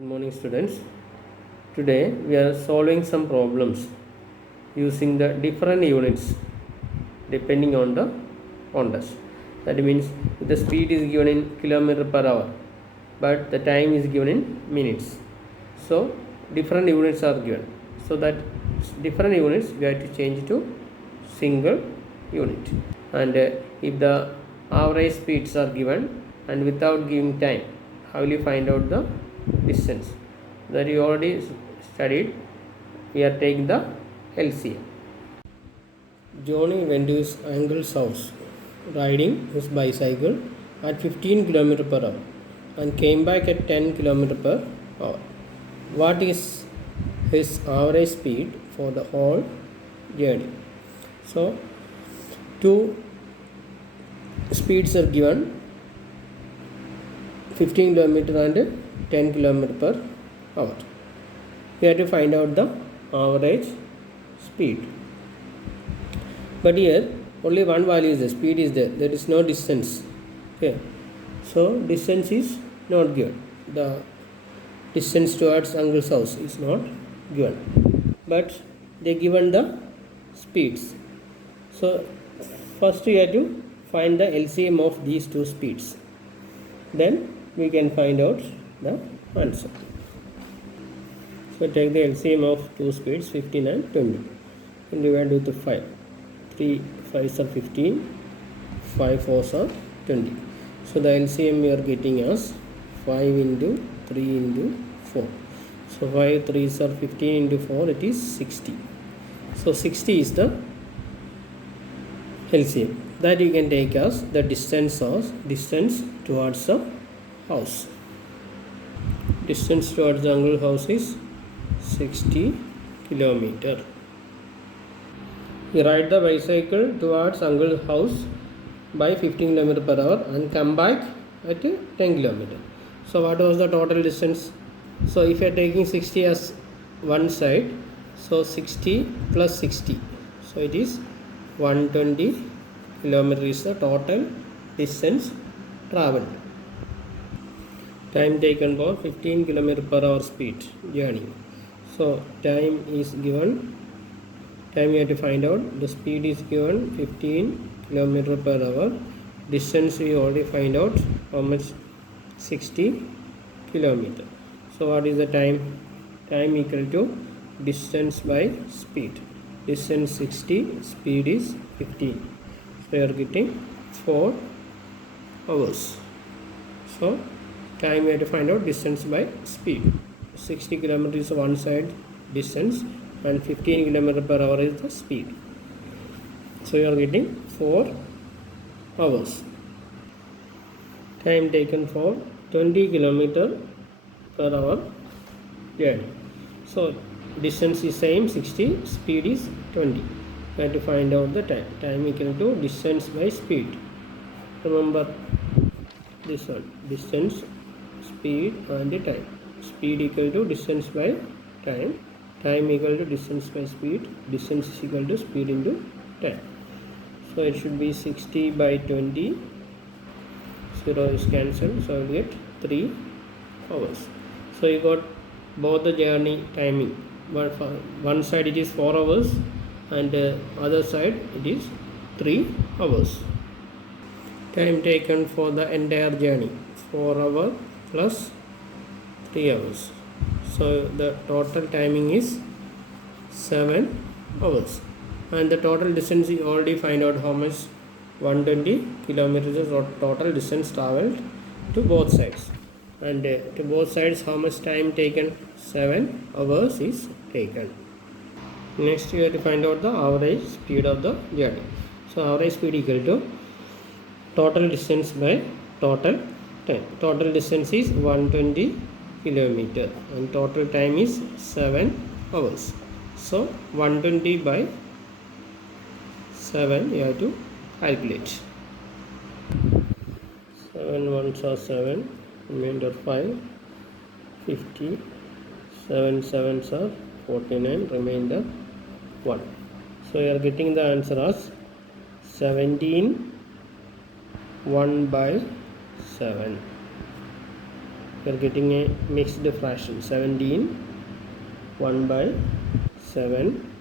Good morning, students. Today we are solving some problems using the different units depending on the contest. That means the speed is given in kilometer per hour, but the time is given in minutes. So different units are given. So that different units we have to change to single unit. And if the average speeds are given and without giving time, how will you find out the distance? That you already studied. We are taking the LCM. Johnny went to his uncle's house riding his bicycle at 15 km per hour and came back at 10 km per hour. What is his average speed for the whole journey? So, two speeds are given, 15 km and 10 km per hour. We have to find out the average speed. But here only one value is there, speed is there, there is no distance. Okay, so distance is not given. The distance towards uncle's house is not given, but they given the speeds. So first we have to find the LCM of these two speeds, then we can find out the answer. So take the LCM of two speeds, 15 and 20, and divide with 5. 3 5s are 15, 5 4s are 20. So the LCM we are getting as 5 into 3 into 4. So 5 3s are 15 into 4, it is 60. So 60 is the LCM. That you can take as the distance towards the house. Distance towards the uncle house is 60 kilometer. He ride the bicycle towards uncle's house by 15 km per hour and come back at 10 km. So what was the total distance? So if you are taking 60 as one side, so 60 plus 60, so it is 120 km is the total distance travelled. Time taken for 15 km per hour speed journey. So time is given. Time you have to find out. The speed is given 15 km per hour. Distance we already find out how much, 60 km. So what is the time? Time equal to distance by speed. Distance 60, speed is 15. So you are getting 4 hours. So time we have to find out distance by speed. 60 km is one side distance and 15 km per hour is the speed. So you are getting 4 hours. Time taken for 20 km per hour journey. So distance is same, 60, speed is 20. We have to find out the time. Time equal to distance by speed. Remember this one, distance, speed and the time. Speed equal to distance by time. Time equal to distance by speed. Distance is equal to speed into time. So it should be 60 by 20. 0 is cancelled. So I will get 3 hours. So you got both the journey timing. But for one side it is 4 hours and other side it is 3 hours. Time taken for the entire journey, 4 hours plus 3 hours. So the total timing is 7 hours. And the total distance you already find out how much, 120 kilometers is total distance travelled to both sides. And to both sides how much time taken? 7 hours is taken. Next you have to find out the average speed of the journey. So average speed equal to total distance by total time. Total distance is 120 kilometer and total time is 7 hours. So 120 by 7 you have to calculate. 7 ones are 7, remainder 5, 50, 7 sevens are 49, remainder 1. So you are getting the answer as 17 1 by 7. we are getting a mixed fraction. 17 1 by 7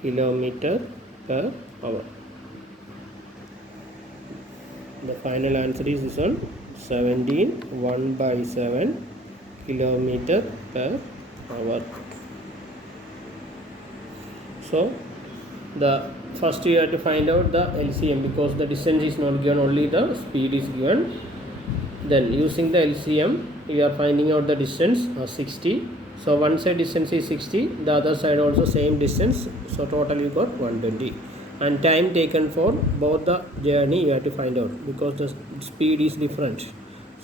kilometer per hour. The final answer is this one, 17 1 by 7 kilometer per hour. So the first you have to find out the LCM, because the distance is not given, only the speed is given. Then using the LCM we are finding out the distance 60. So one side distance is 60, the other side also same distance, so total you got 120. And time taken for both the journey you have to find out, because the speed is different.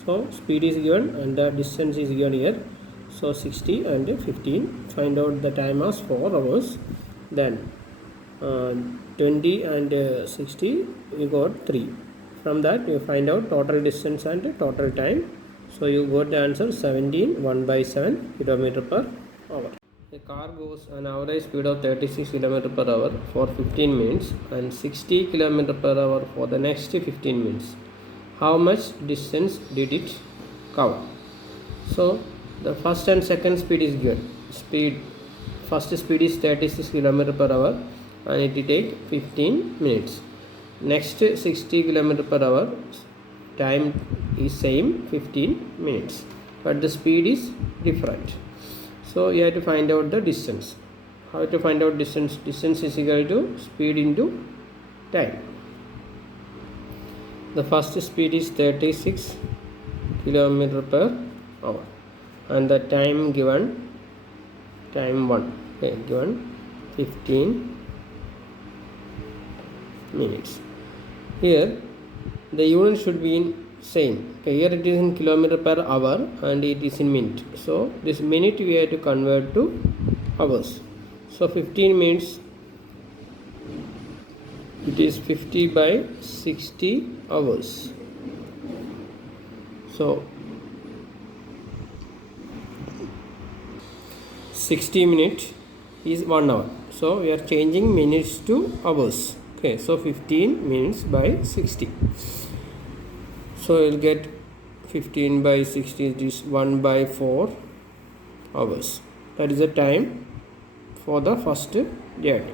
So speed is given and the distance is given here. So 60 and 15, find out the time as 4 hours. Then 20 and 60 you got 3. From that you find out total distance and total time. So you got the answer 17 1 by 7 kilometer per hour. A car goes an average speed of 36 km per hour for 15 minutes and 60 km per hour for the next 15 minutes. How much distance did it cover? So the first and second speed is given. First speed is 36 km per hour and it will take 15 minutes. Next 60 km per hour, time is same, 15 minutes, but the speed is different. So you have to find out the distance. How to find out distance? Distance is equal to speed into time. The first speed is 36 km per hour and the time given, time 1, okay, given 15 minutes. Here the unit should be in same. Okay, here it is in kilometer per hour and it is in minute. So this minute we have to convert to hours. So 15 minutes, it is 50 by 60 hours. So 60 minutes is 1 hour. So we are changing minutes to hours. Okay, so 15 minutes by 60. So you'll get 15 by 60, it is 1 by 4 hours. That is the time for the first journey.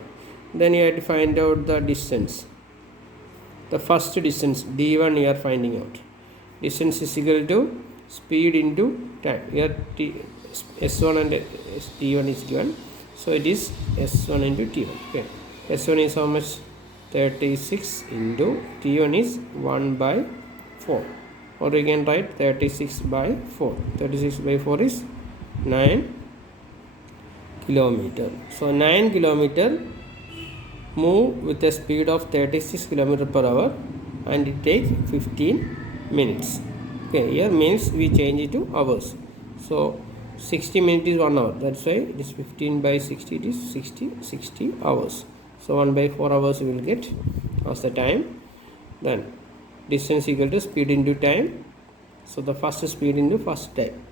Then you have to find out the distance. The first distance d1 you are finding out. Distance is equal to speed into time. Here s1 and t1 is given. So it is s1 into t1. Okay. S1 is how much? 36 into t1 is 1 by 4, or you can write 36 by 4. 36 by 4 is 9 kilometer. So 9 kilometer move with a speed of 36 kilometer per hour and it takes 15 minutes. Okay, here minutes we change it to hours. So 60 minutes is 1 hour. That's why it is 15 by 60. It is 60 hours. So 1 by 4 hours we will get as the time. Then distance equal to speed into time. So the first speed into first time.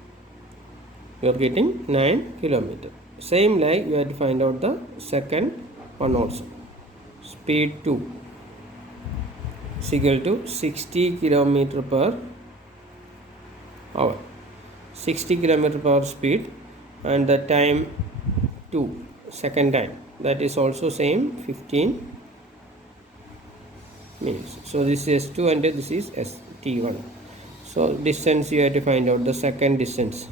You are getting 9 kilometer. Same like you have to find out the second one also. Speed 2 is equal to 60 kilometer per hour. 60 kilometer per hour speed and the time 2, second time, that is also same, 15 minutes. So this is S2 and this is ST1. So distance you have to find out the second distance.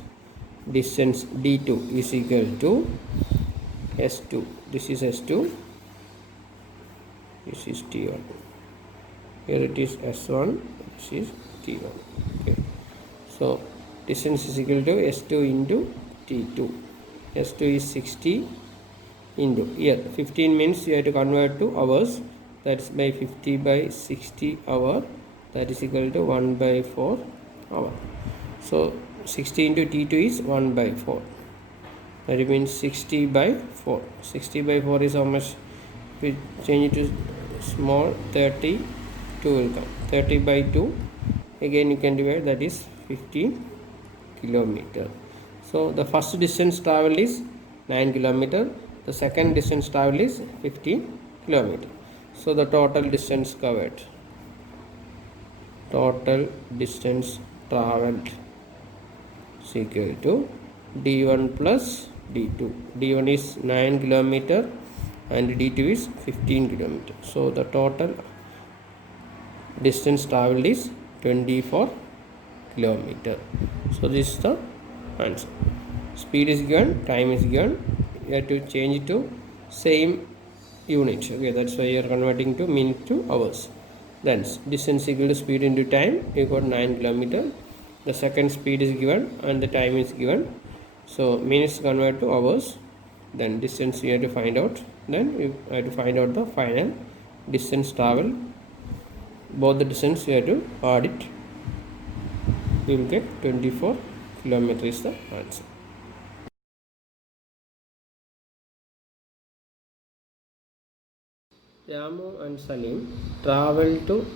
Distance D2 is equal to S2. This is S2. This is T1. Here it is S1. This is T1. Okay. So distance is equal to S2 into T2. S2 is 60 into, here 15 minutes you have to convert to hours. That's by 50 by 60 hour. That is equal to 1 by 4 hour. So 60 into T2 is 1 by 4. That means 60 by 4. 60 by 4 is how much? If we change it to small, 32 will come. 30 by 2. Again you can divide, that is 15 kilometer. So the first distance traveled is 9 kilometer. The second distance traveled is 15 kilometer. So the total distance covered. Total distance traveled is equal to d1 plus d2. d1 is 9 kilometer and d2 is 15 kilometer. So the total distance traveled is 24 kilometer. So this is the answer. Speed is given, time is given. You have to change it to same unit. Okay, that's why you are converting to minute to hours. Then distance equal to speed into time. You got 9 kilometer. The second speed is given and the time is given. So minutes convert to hours. Then distance you have to find out. Then you have to find out the final distance travel. Both the distance you have to add it. You will get 24 kilometers is the answer. Ramu and Salim travel to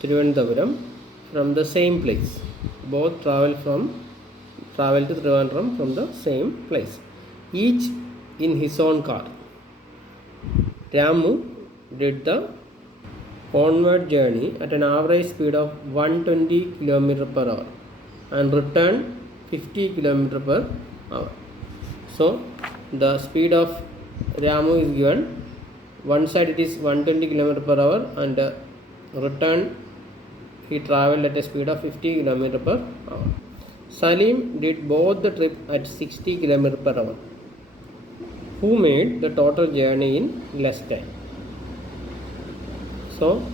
Thiruvananthapuram from the same place. Both travel to Thiruvananthapuram from the same place. Each in his own car. Ramu did the onward journey at an average speed of 120 km per hour and returned 50 km per hour. So the speed of Ramu is given. One side it is 120 km per hour and return he travelled at a speed of 50 km per hour. Salim did both the trip at 60 km per hour. Who made the total journey in less time? So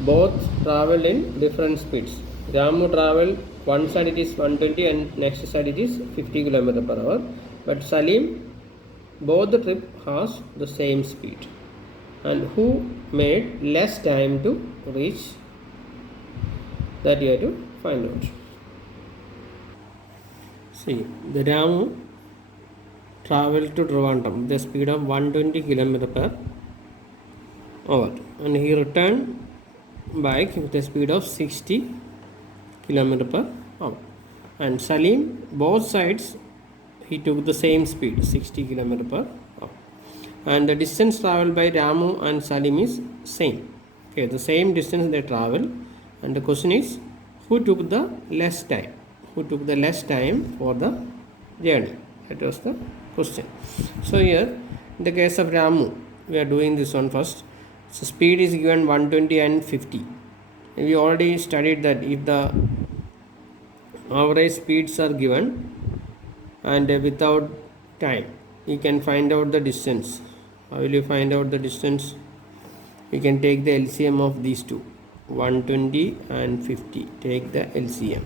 both travel in different speeds. Ramu travel one side it is 120 and next side it is 50 km per hour. But Salim both the trip has the same speed. And who made less time to reach? That you have to find out. See, the Ramu traveled to Trivandrum with the speed of 120 km per hour and he returned back with the speed of 60 km per hour. And Salim, both sides he took the same speed 60 km per hour. And the distance traveled by Ramu and Salim is same. Okay, the same distance they travel. And the question is, who took the less time? Who took the less time for the journey? That was the question. So here, in the case of Ramu, we are doing this one first. So speed is given 120 and 50. We already studied that if the average speeds are given and without time, you can find out the distance. How will you find out the distance? You can take the LCM of these two, 120 and 50. Take the LCM.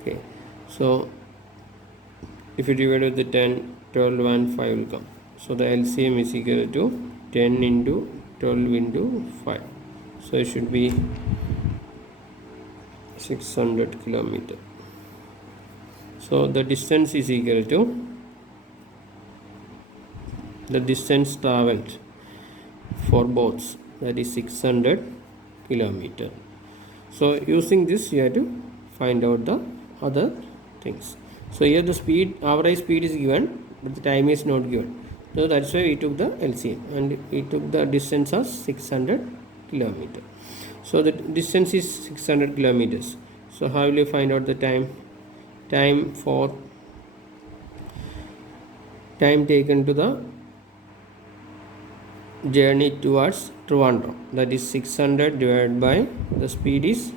Okay, so if you divide with the 10, 12 and 5 will come. So the LCM is equal to 10 into 12 into 5. So it should be 600 kilometer. So the distance is equal to the distance travelled for both, that is 600 kilometer. So using this you have to find out the other things. So here the speed, average speed is given but the time is not given. So that's why we took the LCM and we took the distance as 600 kilometer. So the distance is 600 kilometers. So how will you find out the time? Time taken to the journey towards Trivandrum, that is 600 divided by the speed is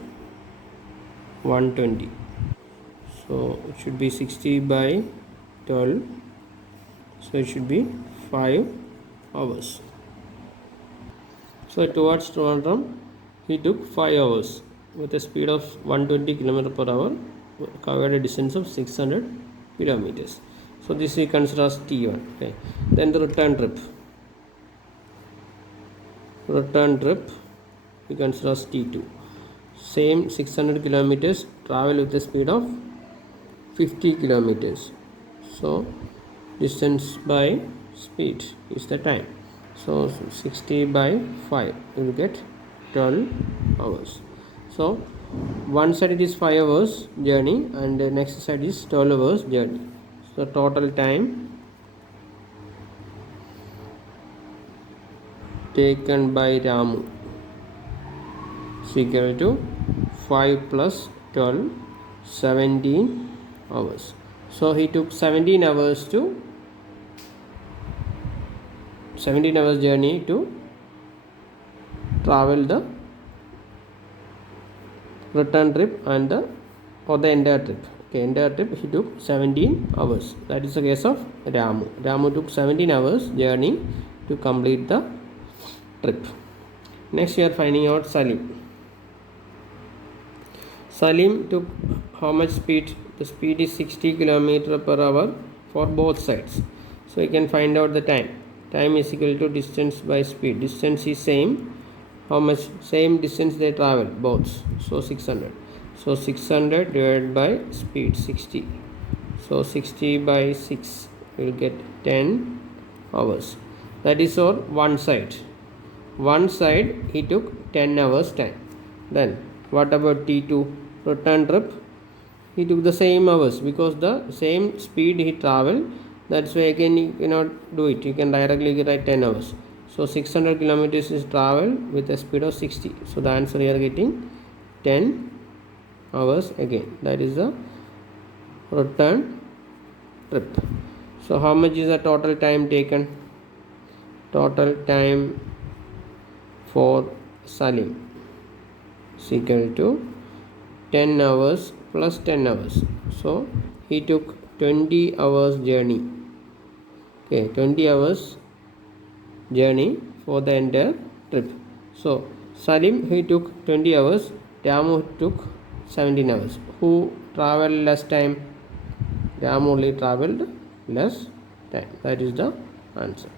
120. So it should be 60 by 12. So it should be 5 hours. So towards Trivandrum he took 5 hours with a speed of 120 km per hour, covered a distance of 600 kilometers. So this we consider as T1. Okay. Then the return trip we consider as T2. Same 600 kilometers, travel with a speed of 50 kilometers. So distance by speed is the time. So 60 by 5 you will get 12 hours. So one side it is 5 hours journey and the next side is 12 hours journey. So total time taken by Ramu is equal to 5 plus 12, 17 hours. So he took 17 hours journey to travel the return trip and for the entire trip. Okay, entire trip he took 17 hours. That is the case of Ramu. Ramu took 17 hours journey to complete the trip. Next we are finding out Salim. Salim took how much speed? The speed is 60 km per hour for both sides. So you can find out the time. Time is equal to distance by speed. Distance is same. How much? Same distance they travel both. So 600. So 600 divided by speed 60. So 60 by 6 will get 10 hours. That is for one side. One side he took 10 hours time. Then what about T2? Return trip, he took the same hours because the same speed he traveled. That's why again you cannot do it. You can directly write 10 hours. So 600 kilometers is traveled with a speed of 60. So the answer you are getting 10 hours again. That is the return trip. So how much is the total time taken? Total time for Salim is equal to 10 hours plus 10 hours. So he took 20 hours journey. Okay, 20 hours journey for the entire trip. So Salim he took 20 hours, Ramu took 17 hours. Who traveled less time? Ramu only traveled less time. That is the answer.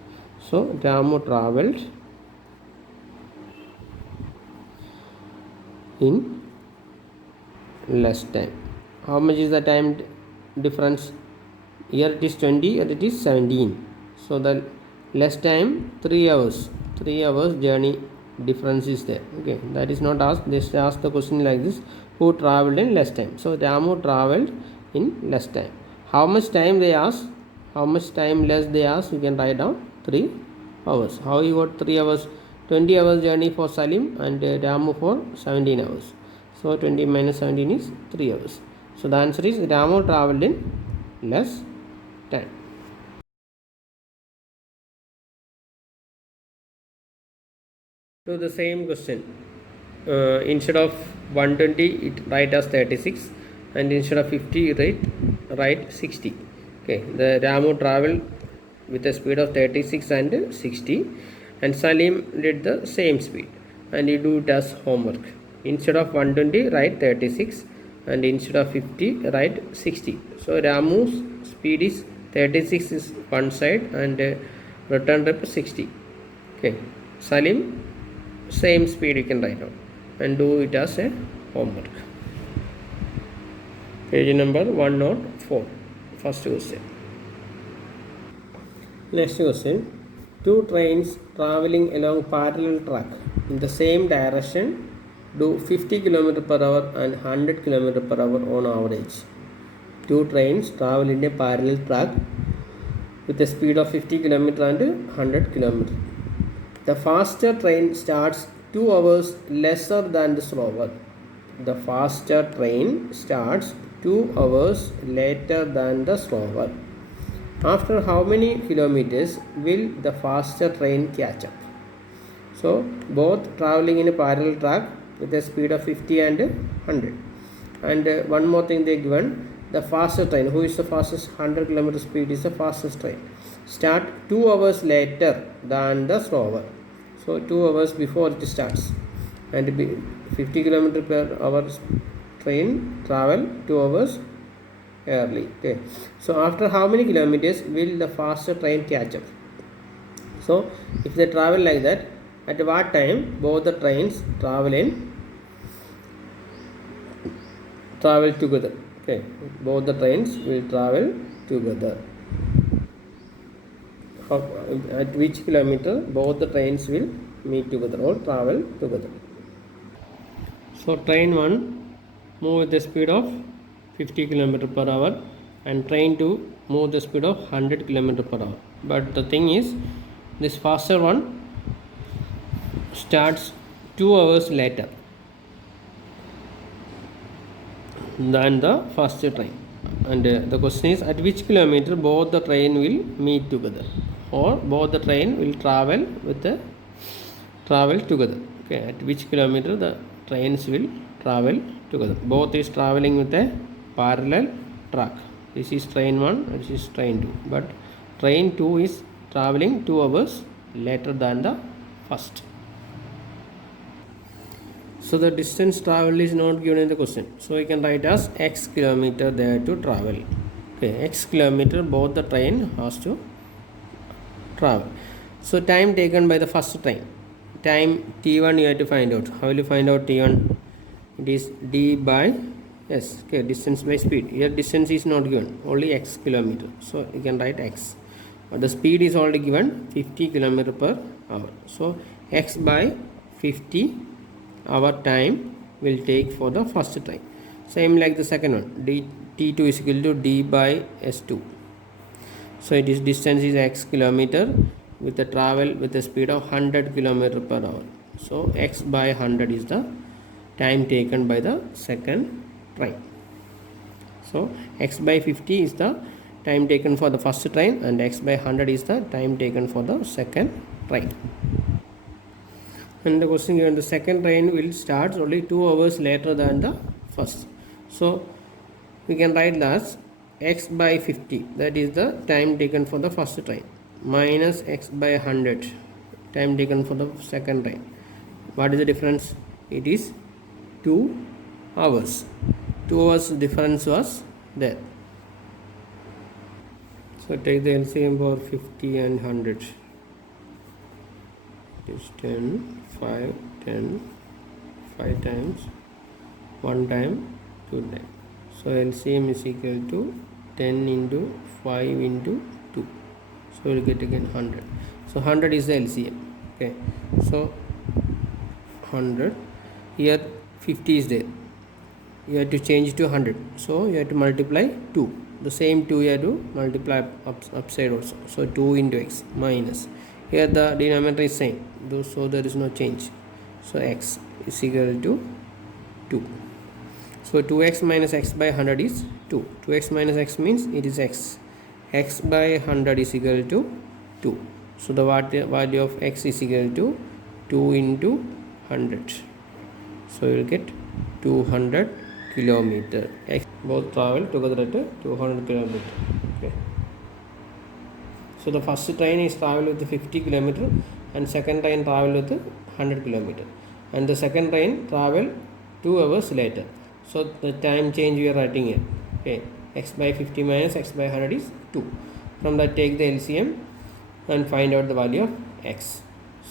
So Ramu traveled in less time. How much is the time difference? Here it is 20 and it is 17. So the less time 3 hours. 3 hours journey difference is there. Okay, that is not asked. They ask the question like this: who traveled in less time? So Ramu traveled in less time. How much time they ask? How much time less they ask? You can write down 3 hours. How you got 3 hours? 20 hours journey for Salim and Ramu for 17 hours. So 20 minus 17 is 3 hours. So the answer is Ramu traveled in less time. So the same question. Instead of 120, it write as 36, and instead of 50, write 60. Okay, the Ramu traveled with a speed of 36 and 60, and Salim did the same speed, and you do it as homework. Instead of 120, write 36, and instead of 50, write 60. So Ramu's speed is 36 is one side, and return trip 60. Okay, Salim same speed you can write down and do it as a homework. Page number 104. First question. Next question. Two trains traveling along parallel track in the same direction do 50 km per hour and 100 km per hour on average. Two trains travel in a parallel track with a speed of 50 km and 100 km. The faster train starts 2 hours lesser than the slower. The faster train starts 2 hours later than the slower. After how many kilometers will the faster train catch up? So both traveling in a parallel track with a speed of 50 and 100. And one more thing they given, the faster train, who is the fastest? 100 km speed is the fastest train. Start 2 hours later than the slower. So 2 hours before it starts, and 50 km per hour train travel 2 hours early. Okay, so after how many kilometers will the faster train catch up? So if they travel like that, at what time both the trains travel together? Okay, both the trains will travel together. At which kilometer both the trains will meet together or travel together? So train 1 move with the speed of 50 km per hour, and train 2 move the speed of 100 km per hour. But the thing is, this faster one starts 2 hours later than the faster train. and the question is at which kilometer both the train will meet together, or both the train will travel together. Okay, at which kilometer the trains will travel together. Both is traveling with a parallel track. This is train 1, this is train 2, but train 2 is traveling 2 hours later than the first. So the distance traveled is not given in the question. So we can write as x kilometer there to travel. Okay, x kilometer both the train has to travel. So time taken by the first train. Time t1 you have to find out. How will you find out t1? It is d by s. Okay, distance by speed. Here distance is not given, only x kilometer. So you can write x. But the speed is already given 50 kilometer per hour. So x by 50 our time will take for the first train. Same like the second one, t2 is equal to d by s2. So it is distance is x kilometer with the travel with the speed of 100 kilometer per hour. So x by 100 is the time taken by the second train. So x by 50 is the time taken for the first train, and x by 100 is the time taken for the second train. And the question given, the second train will start only 2 hours later than the first. So we can write as x by 50, that is the time taken for the first train, minus x by 100, time taken for the second train. What is the difference? It is 2 hours. 2 hours difference was there. So take the LCM for 50 and 100. It is 10, 5, 10, 5 times, 1 time, 2 times. So LCM is equal to 10 into 5 into 2. So we will get again 100. So 100 is the LCM. Okay. So 100. Here 50 is there. You have to change to 100. So you have to multiply 2. The same 2 you have to multiply upside also. So 2 into x minus. Here the denominator is same. So there is no change. So x is equal to 2. So 2x minus x by 100 is 2. 2x minus x means it is x. X by 100 is equal to 2. So the value of x is equal to 2 into 100. So you will get 200 kilometer. X both travel together at 200 kilometer. Okay. So the first train is travel with 50 kilometer, and second train travel with 100 kilometer, and the second train travel 2 hours later. So the time change we are writing here. Okay, x by 50 minus x by 100 is 2. From that take the LCM and find out the value of x.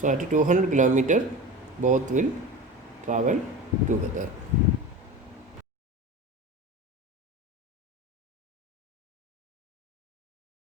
So at 200 kilometer both will travel together.